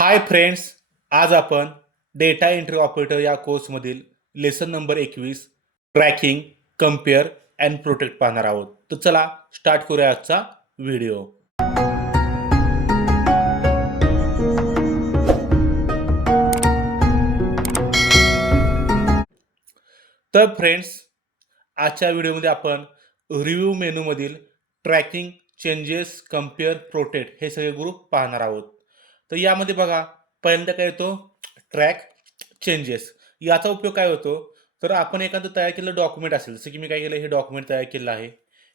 Hi friends आज आपण data entry operator या कोर्समधील लेसन नंबर एकवीस ट्रॅकिंग कंपेअर अँड प्रोटेक्ट पाहणार आहोत. तर चला स्टार्ट करूया आजचा व्हिडिओ तर फ्रेंड्स आजच्या व्हिडिओमध्ये आपण रिव्ह्यू मेनूमधील ट्रॅकिंग चेंजेस कंपेअर प्रोटेक्ट हे सगळे ग्रुप पाहणार आहोत. तर यामध्ये बघा पहिल्यांदा काय येतो ट्रॅक चेंजेस याचा उपयोग काय होतो? तर आपण एखादं तयार केलेलं डॉक्युमेंट असेल जसं की मी काय केलं हे डॉक्युमेंट तयार केलं आहे.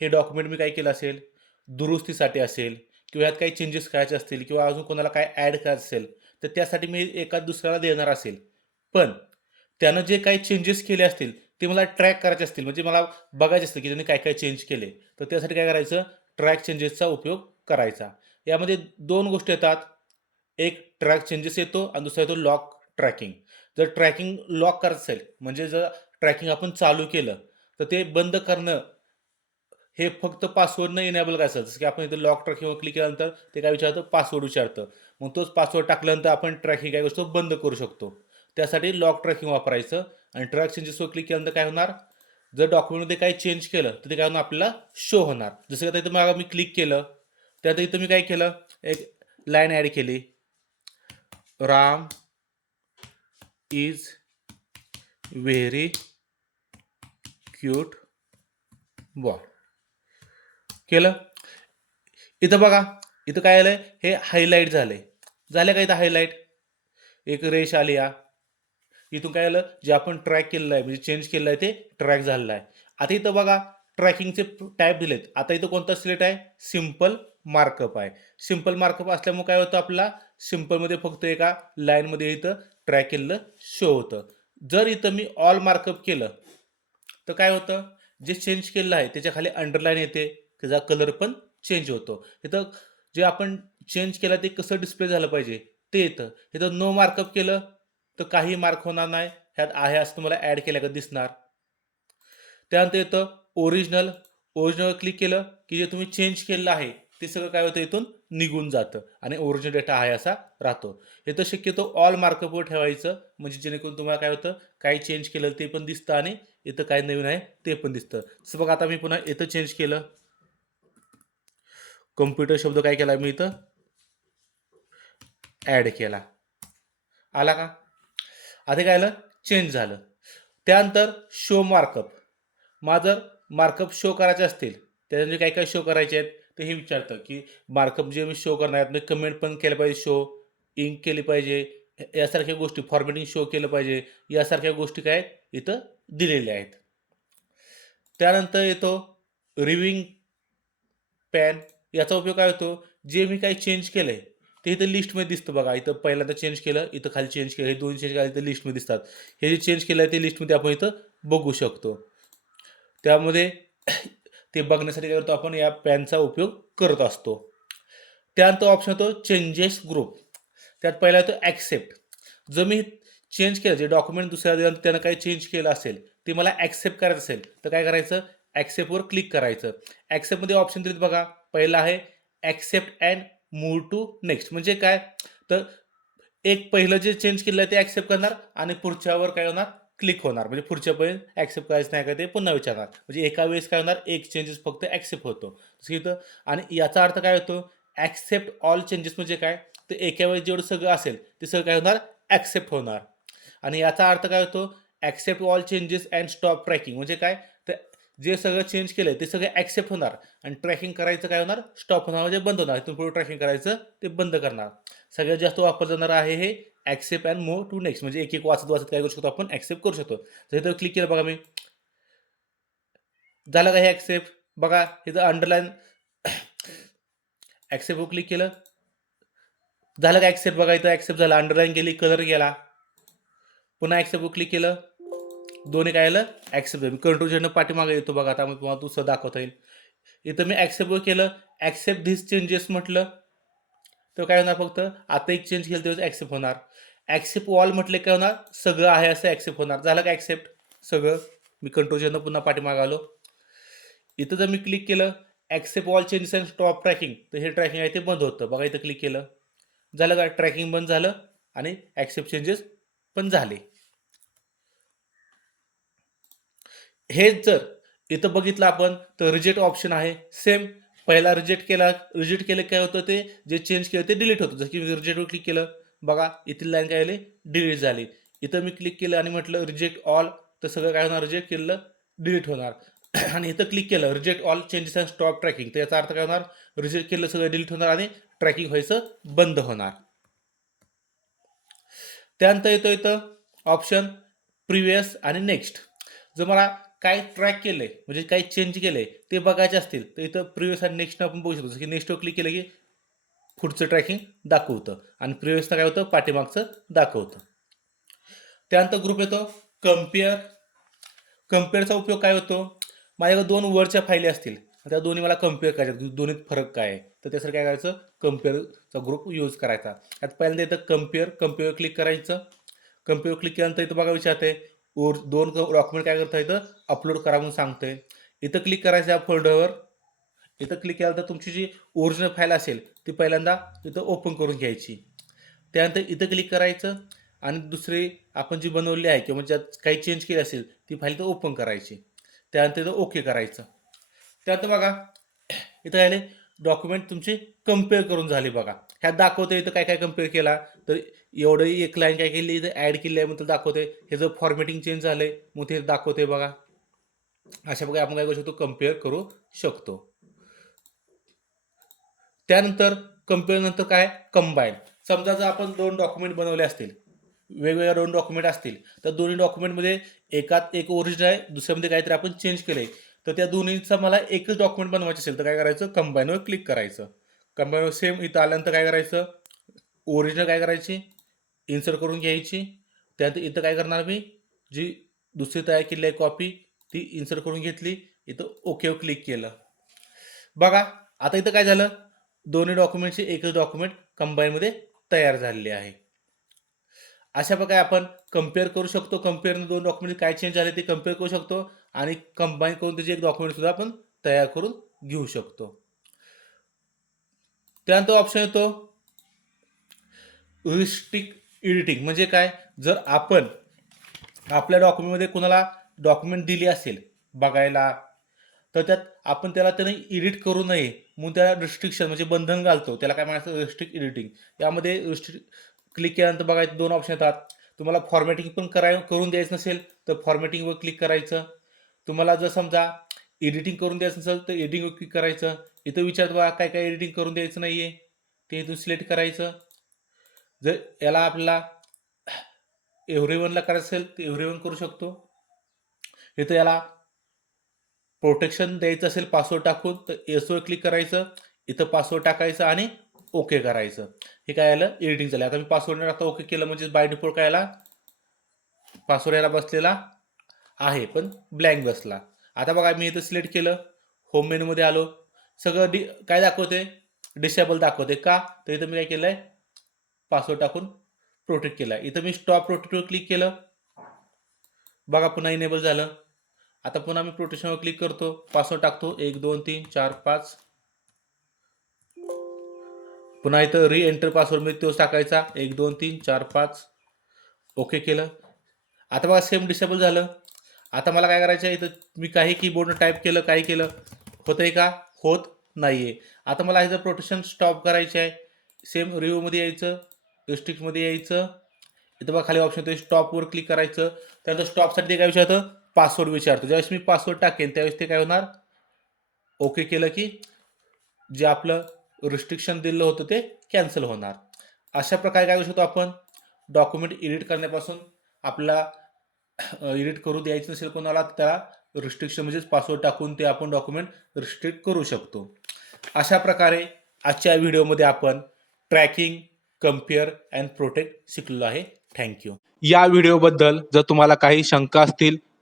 हे डॉक्युमेंट मी काय केलं असेल? दुरुस्तीसाठी असेल किंवा यात काही चेंजेस करायचे असतील किंवा अजून कोणाला काय ॲड करायचं असेल तर त्यासाठी मी एका दुसऱ्याला देणार असेल. पण त्यानं जे काही चेंजेस केले असतील ते मला ट्रॅक करायचे असतील. म्हणजे मला बघायचे असतील की त्यांनी काय काय चेंज केले. तर त्यासाठी काय करायचं? ट्रॅक चेंजेसचा उपयोग करायचा. यामध्ये दोन गोष्टी येतात. एक ट्रॅक चेंजेस येतो आणि दुसरा येतो लॉक ट्रॅकिंग. जर ट्रॅकिंग लॉक करत असेल म्हणजे जर ट्रॅकिंग आपण चालू केलं तर ते बंद करणं हे फक्त पासवर्डनं इनेबल करायचं. जसं की आपण इथं लॉक ट्रॅकिंगवर क्लिक केल्यानंतर ते काय विचारतं? पासवर्ड विचारतं. मग तोच पासवर्ड टाकल्यानंतर आपण ट्रॅकिंग काय करतो? बंद करू शकतो. त्यासाठी लॉक ट्रॅकिंग वापरायचं आणि ट्रॅक चेंजेसवर क्लिक केल्यानंतर काय होणार? जर डॉक्युमेंटमध्ये काही चेंज केलं तर ते काय होणार? आपल्याला शो होणार. जसं की आता इथं मग मी क्लिक केलं. त्यात इथं मी काय केलं? एक लाईन ॲड केली. Ram is very cute boy. केलं? इथं बघा इथं काय आलंय? हे हायलाईट झालंय. झालं का इथं हायलाईट एक रेष आली या. इथून काय आलं? जे आपण ट्रॅक केलेलं आहे म्हणजे चेंज केलेलं आहे ते ट्रॅक झालेलं आहे. आता इथं बघा ट्रॅकिंगचे टाईप दिलेत. आता इथं कोणता सिलेक्ट आहे? सिंपल मार्कअप आहे. सिंपल मार्कअप असल्यामुळे काय होतं आपला सिम्पलमध्ये फक्त एका लाईनमध्ये इथं ट्रॅक केलेलं शो होतं. जर इथं मी ऑल मार्कअप केलं तर काय होतं? जे चेंज केलेलं आहे त्याच्याखाली अंडरलाईन येते त्याचा कलर पण चेंज होतो. इथं जे आपण चेंज केलं ते कसं डिस्प्ले झालं पाहिजे? ते येतं इथं नो मार्कअप केलं तर काही मार्क होणार नाही. ह्यात आहे असं तुम्हाला ॲड केल्या का दिसणार. त्यानंतर येतं ओरिजिनल ओरिजिनल क्लिक केलं की जे तुम्ही चेंज केलेलं आहे ते सगळं काय होतं इथून निघून जातं आणि ओरिजिनल डेटा आहे असा राहतो. हे तर शक्यतो ऑल मार्कअपवर ठेवायचं म्हणजे जेणेकरून तुम्हाला काय होतं काही चेंज केलं ते पण दिसतं आणि इथं काय नवीन आहे ते पण दिसतं. सो बघा आता मी पुन्हा इथं चेंज केलं. कम्प्युटर शब्द काय केला मी इथं? ॲड केला. आला का? आधी काय आलं? चेंज झालं. त्यानंतर शो मार्कअप माझं मार्कअप शो करायचे असतील त्याच्यामध्ये काय काय शो करायचे आहेत? ते हे विचारतं की मार्कअप जे मी शो करणार आहे म्हणजे कमेंट पण केलं पाहिजे शो इंक केली पाहिजे यासारख्या गोष्टी फॉर्मॅटिंग शो केलं पाहिजे यासारख्या गोष्टी काय इथं दिलेल्या आहेत. त्यानंतर येतो रिव्हिंग पॅन याचा उपयोग काय होतो? जे मी काही चेंज केलं आहे ते इथं लिस्टमध्ये दिसतं बघा. इथं पहिल्यांदा चेंज केलं इथं खाली चेंज केलं हे दोन चेंज केलं इथं लिस्टमध्ये दिसतात. हे जे चेंज केलं आहे ते लिस्टमध्ये आपण इथं बघू शकतो. त्यामध्ये ते बघण्यासाठी काय करतो आपण या पॅनचा उपयोग करत असतो. त्यानंतर ऑप्शन होतो चेंजेस ग्रुप त्यात पहिला येतो ॲक्सेप्ट जर मी चेंज केलं जे डॉक्युमेंट दुसऱ्या दिल्यानंतर त्यानं काही चेंज केलं असेल ते मला ॲक्सेप्ट करायचं असेल तर काय करायचं? ॲक्सेप्टवर क्लिक करायचं. ॲक्सेप्टमध्ये ऑप्शन दिलेत बघा. पहिला आहे accept and move to next म्हणजे काय? तर एक पहिलं जे चेंज केलं आहे ते ॲक्सेप्ट करणार आणि पुढच्यावर काय होणार? क्लिक होणार. म्हणजे पुढच्या पर्यंत ॲक्सेप्ट करायचं नाही का ते पुन्हा विचारणार. म्हणजे एका वेळेस काय होणार? एक चेंजेस फक्त ॲक्सेप्ट होतो. जसं इथं आणि याचा अर्थ काय होतो? ॲक्सेप्ट ऑल चेंजेस म्हणजे काय? तर एका वेळेस जेवढं सगळं असेल ते सगळं काय होणार? ॲक्सेप्ट होणार. आणि याचा अर्थ काय होतो? Accept all changes and stop tracking म्हणजे काय? तर जे सगळं चेंज केलं आहे ते सगळं ॲक्सेप्ट होणार. आणि ट्रॅकिंग करायचं काय होणार? स्टॉप होणार म्हणजे बंद होणार. इथून पुढे ट्रॅकिंग करायचं ते बंद करणार. सगळ्यात जास्त वापर जाणार आहे हे accept and move to next म्हणजे एक एक वाचत वाचत काय करू शकतो आपण ॲक्सेप्ट करू शकतो. तर इथं क्लिक केलं बघा मी. झालं का हे ॲक्सेप्ट बघा इथं अंडरलाईन ॲक्सेप्टवर क्लिक केलं. झालं का ॲक्सेप्ट बघा इथं ॲक्सेप्ट झालं. अंडरलाईन गेली कलर गेला. पुन्हा ॲक्सेप्टवर क्लिक केलं. दोन्ही काय आलं? ॲक्सेप्ट मी कंट्रोल जेणं पाठीमागे येतो बघा आता मग तुम्हाला दुसरं दाखवता येईल. इथं मी ॲक्सेप्ट केलं. ॲक्सेप्ट धीस चेंजेस म्हटलं. तर काय होणार फक्त? आता एक चेंज केलं तेव्हाच ॲक्सेप्ट होणार. ॲक्सेप्ट वॉल म्हटले काय होणार? सगळं आहे असं ॲक्सेप्ट होणार. झालं का ॲक्सेप्ट? सगळं. मी कंट्रोल पुन्हा पाठीमागे आलो. इथं जर मी क्लिक केलं accept all changes and stop tracking तर हे ट्रॅकिंग आहे ते बंद होतं. बघा इथं क्लिक केलं. झालं का? ट्रॅकिंग बंद झालं आणि ॲक्सेप्ट चेंजेस पण झाले. हेच जर इथं बघितलं आपण तर रिजेक्ट ऑप्शन आहे. सेम पहिला रिजेक्ट केला रिजेक्ट केलं काय होतं ते? जे चेंज केलं ते डिलीट होतं. जसं की मी रिजेक्टवर क्लिक केलं. बघा इथली लाईन काय आली? डिलीट झाली. इथं मी क्लिक केलं आणि म्हटलं रिजेक्ट ऑल तर सगळं काय होणार? रिजेक्ट केलं डिलीट होणार. आणि इथं क्लिक केलं reject all changes and stop tracking तर याचा अर्थ काय होणार? रिजेक्ट केलं सगळं डिलीट होणार आणि ट्रॅकिंग व्हायचं बंद होणार. त्यानंतर येतो इथं ऑप्शन प्रिव्हियस आणि नेक्स्ट जर मला काय ट्रॅक केलंय म्हणजे काही चेंज केलंय ते बघायचे असतील तर इथं प्रिव्हियस आणि नेक्स्ट आपण बघू शकतो. जसं की नेक्स्टवर क्लिक केलं की पुढचं ट्रॅकिंग दाखवतं. आणि प्रिव्हियसला काय होतं? पाठीमागचं दाखवतं. त्यानंतर ग्रुप येतो. कंपेअर कम्पेअरचा उपयोग काय होतो? माझ्याकडे दोन वरच्या फायली असतील. त्या दोन्ही मला कंपेअर करायच्या दोन्हीत फरक काय आहे? तर त्यासाठी काय करायचं? कम्पेअरचा ग्रुप यूज करायचा. आता पहिल्यांदा इथं कंपेअर कंपेअर क्लिक करायचं. कंपेअर क्लिक केल्यानंतर इथं बघा विचारते ओर दोन डॉक्युमेंट काय करता इथं अपलोड करा म्हणून सांगतंय. इथं क्लिक करायचं या फोल्डरवर इथं क्लिक केलं तर तुमची जी ओरिजिनल फाईल असेल ती पहिल्यांदा इथं ओपन करून घ्यायची. त्यानंतर इथं क्लिक करायचं आणि दुसरी आपण जी बनवली आहे किंवा ज्यात काही चेंज केली असेल ती फाईल तर ओपन करायची. त्यानंतर इथं ओके करायचं. त्यानंतर बघा इथं आले डॉक्युमेंट तुमची कंपेअर करून झाले बघा. ह्यात दाखवते इथं काय काय कंपेअर केला तर एवढं एक लाईन काय केली इथं ॲड केली आहे मग तर दाखवते हे जर फॉर्मॅटिंग चेंज झालं आहे मग ते दाखवते बघा. अशा प्रकारे आपण काय करू शकतो कंपेअर करू शकतो. त्यानंतर कंपेअर नंतर काय? कंबाईन समजा जर आपण दोन डॉक्युमेंट बनवले असतील वेगवेगळ्या दोन डॉक्युमेंट असतील तर दोन्ही डॉक्युमेंटमध्ये एकात एक ओरिजिनल आहे दुसऱ्यामध्ये काहीतरी आपण चेंज केलं आहे तर त्या दोन्हीचं मला एकच डॉक्युमेंट बनवायचं असेल तर काय करायचं? कंबाईनवर क्लिक करायचं. कंबाईनवर सेम इथं आल्यानंतर काय करायचं? ओरिजिनल काय करायची? इन्सर्ट करून घ्यायची. त्यानंतर इथं काय करणार मी? जी दुसरी तयार केली आहे कॉपी ती इन्सर्ट करून घेतली. इथं ओकेवर क्लिक केलं. बघा आता इथं काय झालं? दोन्ही डॉक्युमेंटचे एकच डॉक्युमेंट कंबाईनमध्ये तयार झालेले आहे. अशा प्रकारे आपण कंपेअर करू शकतो. कम्पेअरनं दोन डॉक्युमेंट काय चेंज झाले ते कंपेअर करू शकतो आणि कंबाईन करून त्याचे एक डॉक्युमेंट सुद्धा आपण तयार करून घेऊ शकतो. त्यानंतर ऑप्शन येतो रिस्ट्रिक एडिटिंग म्हणजे काय? जर आपण आपल्या डॉक्युमेंटमध्ये कोणाला डॉक्युमेंट दिली असेल बघायला तर त्यात आपण त्याला त्याने एडिट करू नये म्हणून त्याला रिस्ट्रिक्शन म्हणजे बंधन घालतो. त्याला काय म्हणायचं? रिस्ट्रिक्ट एडिटिंग यामध्ये रिस्ट्रिक क्लिक केल्यानंतर बघायचं दोन ऑप्शन येतात. तुम्हाला फॉर्मॅटिंग पण कराय करून द्यायचं नसेल तर फॉर्मॅटिंगवर क्लिक करायचं. तुम्हाला जर समजा एडिटिंग करून द्यायचं नसेल तर एडिटिंगवर क्लिक करायचं. इथं विचारत बघा काय काय एडिटिंग करून द्यायचं नाही आहे ते इथून सिलेक्ट करायचं. जर याला आपल्याला एव्हरीवनला करायचं असेल तर एव्हरीवन करू शकतो. इथं याला प्रोटेक्शन द्यायचं असेल पासवर्ड टाकून तर एसवर क्लिक करायचं इथं पासवर्ड टाकायचं आणि ओके करायचं. हे काय आलं? एडिटिंग झालं. आता मी पासवर्ड टाकता ओके केलं म्हणजे बाय डिफॉल्ट काय आला? पासवर्ड याला बसलेला आहे पण ब्लँक बसला. आता बघा मी इथं सिलेक्ट केलं. होम मेनूमध्ये आलो. सगळं डि काय दाखवते डिसेबल दाखवते का? तर इथं मी काय केलं आहे पासवर्ड टाकून प्रोटेक्ट केला इथं मी स्टॉप प्रोटेक्टवर क्लिक केलं. बघा पुन्हा इनेबल झालं. आता पुन्हा मी प्रोटेशनवर क्लिक करतो. पासवर्ड टाकतो. एक दोन तीन चार पाच. पुन्हा इथं री एंटर पासवर्ड मी तोच टाकायचा. एक दोन तीन चार पाच. ओके केलं. आता बघा सेम डिसेबल झालं. आता मला काय करायचं आहे? इथं मी काही कीबोर्डनं टाईप केलं काही केलं. होतं आहे का? होत नाही आहे आता मला इथं प्रोटेक्शन स्टॉप करायचे आहे. सेम रिव्ह्यूमध्ये यायचं. रिस्ट्रिक्टमध्ये यायचं. इथं बघा खाली ऑप्शन येतो स्टॉपवर क्लिक करायचं. त्यानंतर स्टॉपसाठी काय काय विचारतं? पासवर्ड विचारतो. ज्यावेळेस मी पासवर्ड टाकेन त्यावेळेस ते काय होणार? ओके केलं की जे आपलं रिस्ट्रिक्शन दिलं होतं ते कॅन्सल होणार. अशा प्रकारे काय करू शकतो आपण? डॉक्युमेंट एडिट करण्यापासून आपला एडिट करू द्यायचं नसेल कोणाला त्याला रिस्ट्रिक्शन म्हणजेच पासवर्ड टाकून ते आपण डॉक्युमेंट रिस्ट्रिक्ट करू शकतो. अशा प्रकारे आजच्या व्हिडिओमध्ये आपण ट्रॅकिंग कंपेअर अँड प्रोटेक्ट शिकलो आहे. थँक्यू या व्हिडिओबद्दल जर तुम्हाला काही शंका असतील